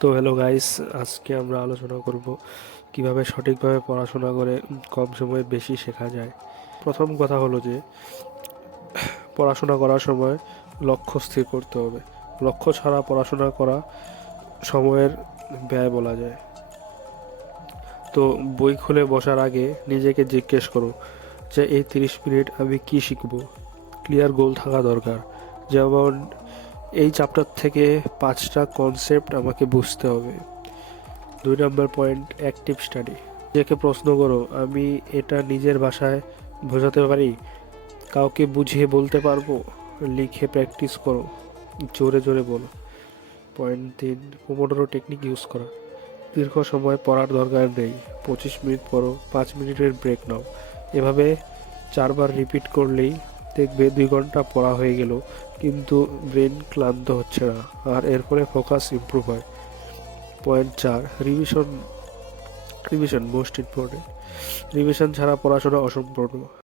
তো hello guys, আজকে আমরা আলোচনা করব কিভাবে সঠিকভাবে পড়াশোনা করে কম সময়ে বেশি শেখা যায়। প্রথম কথা হলো যে পড়াশোনা করার সময় লক্ষ্য স্থির করতে হবে। লক্ষ্য ছাড়া পড়াশোনা করা সময়ের ব্যয় বলা যায়। তো বই খুলে বসার আগে নিজেকে জিজ্ঞেস করো যে এই 30 মিনিট আমি কি শিখব। ক্লিয়ার গোল থাকা দরকার, যেমন এই চ্যাপ্টার থেকে 5টা কনসেপ্ট আমাকে বুঝতে হবে। 2 নম্বর পয়েন্ট, অ্যাক্টিভ স্টাডি। নিজেকে প্রশ্ন করো, আমি এটা নিজের ভাষায় বোঝাতে পারি? কাউকে বুঝিয়ে বলতে পারবো? লিখে প্র্যাকটিস করো, জোরে জোরে বলো। পয়েন্ট 3, পোমোডোরো টেকনিক ইউজ করা। দীর্ঘ সময় পড়ার দরকার নেই, 25 মিনিট পড়ো, 5 মিনিটের ব্রেক নাও। এভাবে 4বার রিপিট করলেই দেখবে 2 ঘন্টা পড়া হয়ে গেল, কিন্তু ব্রেন ক্লান্ত হচ্ছে না, আর এর ফলে ফোকাস ইমপ্রুভ হয়। Point 4, revision. Revision most important. Revision ছাড়া পড়াশোনা অসম্পূর্ণ।